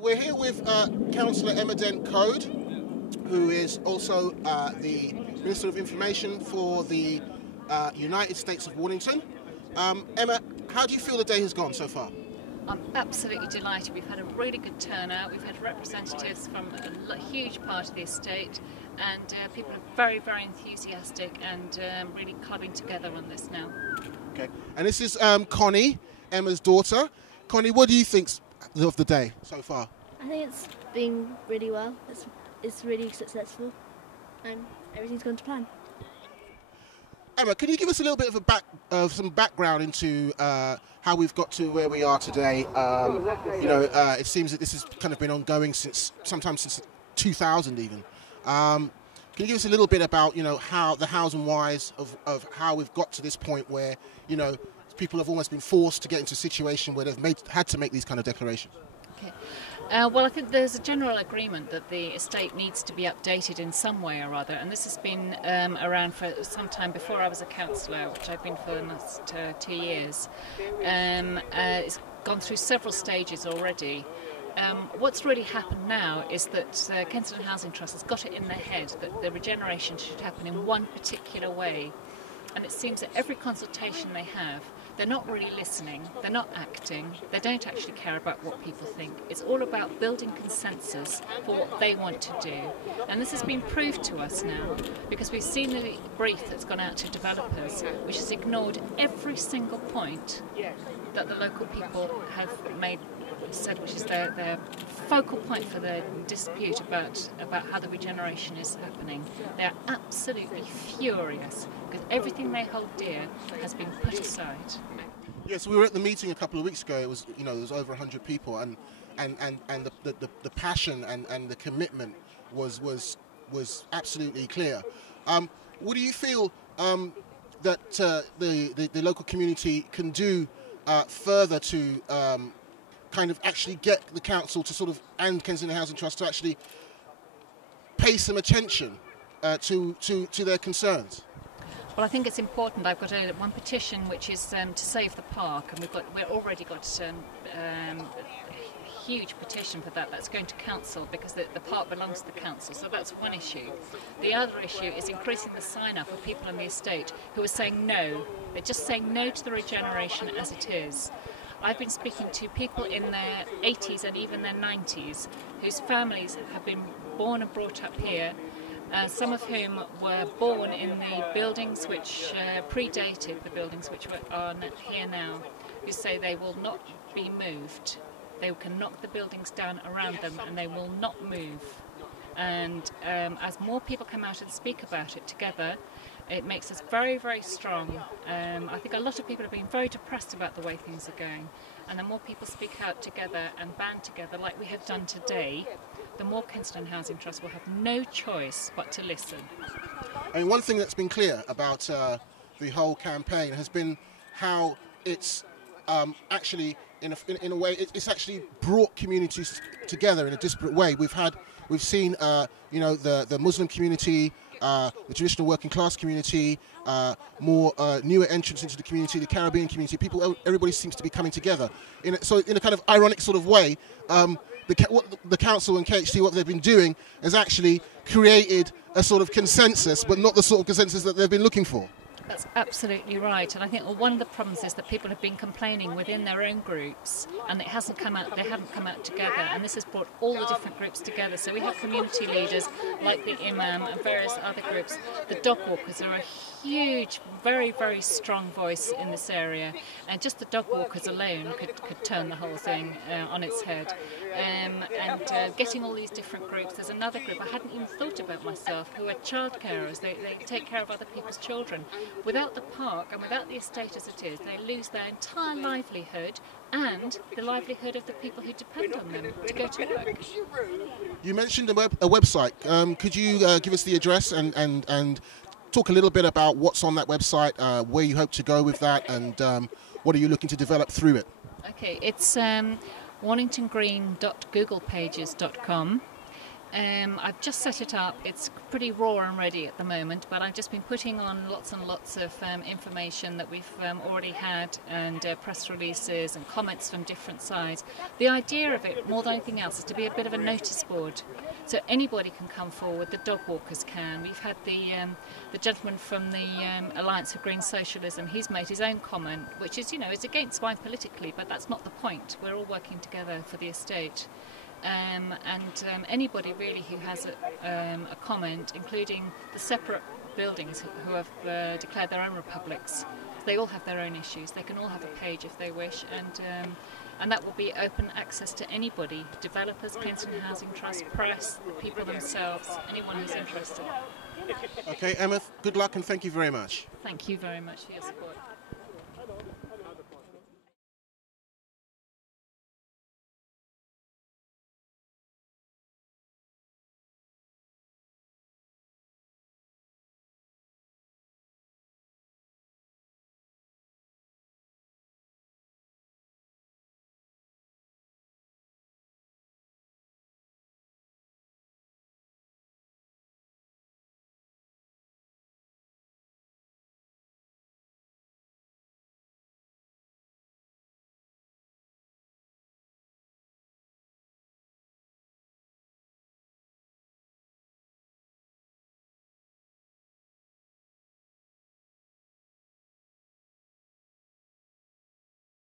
We're here with councillor Emma Dent Coad, who is also the Minister of Information for the United States of Warrington. Emma, how do you feel the day has gone so far? I'm absolutely delighted. We've had a really good turnout. We've had representatives from a huge part of the estate, and people are very, very enthusiastic and really clubbing together on this now. Okay, and this is Connie, Emma's daughter. Connie, what do you think of the day so far? I think it's been really well. It's really successful, and everything's gone to plan. Emma, can you give us a little bit of some background into how we've got to where we are today? It seems that this has kind of been ongoing since 2000 even. Can you give us a little bit about how the hows and whys of how we've got to this point where people have almost been forced to get into a situation where they've had to make these kind of declarations? Okay. Well, I think there's a general agreement that the estate needs to be updated in some way or other, and this has been around for some time before I was a councillor, which I've been for the last 2 years. It's gone through several stages already. What's really happened now is that Kensington Housing Trust has got it in their head that the regeneration should happen in one particular way. And it seems that every consultation they have, they're not really listening, they're not acting, they don't actually care about what people think. It's all about building consensus for what they want to do. And this has been proved to us now, because we've seen the brief that's gone out to developers, which has ignored every single point that the local people have said, which is their focal point for their dispute about how the regeneration is happening. They're absolutely furious because everything they hold dear has been put aside. Yes, we were at the meeting a couple of weeks ago. It was there was over 100 people, and the passion and the commitment was absolutely clear. What do you feel that the local community can do further to kind of actually get the council to and Kensington Housing Trust to actually pay some attention to their concerns? Well, I think it's important. I've got one petition which is to save the park, and we've already got a huge petition for that. That's going to council because the park belongs to the council. So that's one issue. The other issue is increasing the sign-up of people on the estate who are saying no. They're just saying no to the regeneration as it is. I've been speaking to people in their 80s and even their 90s whose families have been born and brought up here, some of whom were born in the buildings which predated the buildings which are here now, who say they will not be moved. They can knock the buildings down around them and they will not move. And as more people come out and speak about it together, it makes us very, very strong. I think a lot of people have been very depressed about the way things are going. And the more people speak out together and band together like we have done today, the more Kensington Housing Trust will have no choice but to listen. I mean, one thing that's been clear about the whole campaign has been how it's actually, in a way, it's actually brought communities together in a disparate way. We've seen the Muslim community, the traditional working class community, more newer entrants into the community, the Caribbean community. Everybody seems to be coming together. In a kind of ironic sort of way, what the council and KHT, what they've been doing, has actually created a sort of consensus, but not the sort of consensus that they've been looking for. That's absolutely right, and I think one of the problems is that people have been complaining within their own groups, and they haven't come out together, and this has brought all the different groups together. So we have community leaders like the Imam and various other groups. The dog walkers are a huge, very, very strong voice in this area, and just the dog walkers alone could turn the whole thing on its head. Getting all these different groups, there's another group I hadn't even thought about myself, who are child carers. They take care of other people's children. Without the park and without the estate as it is, they lose their entire livelihood and the livelihood of the people who depend on them to go to work. You mentioned a website. Could you give us the address and talk a little bit about what's on that website, where you hope to go with that, and what are you looking to develop through it? Okay, it's warringtongreen.googlepages.com. I've just set it up. It's pretty raw and ready at the moment, but I've just been putting on lots and lots of information that we've already had, and press releases and comments from different sides. The idea of it, more than anything else, is to be a bit of a notice board. So anybody can come forward, the dog walkers can. We've had the gentleman from the Alliance for Green Socialism, he's made his own comment, which is, is against mine politically, but that's not the point. We're all working together for the estate. Anybody really who has a comment, including the separate buildings who have declared their own republics, they all have their own issues. They can all have a page if they wish, and that will be open access to anybody: developers, Kensington Housing Trust, press, the people themselves, anyone who's interested. Okay, Emma, good luck and thank you very much. Thank you very much for your support.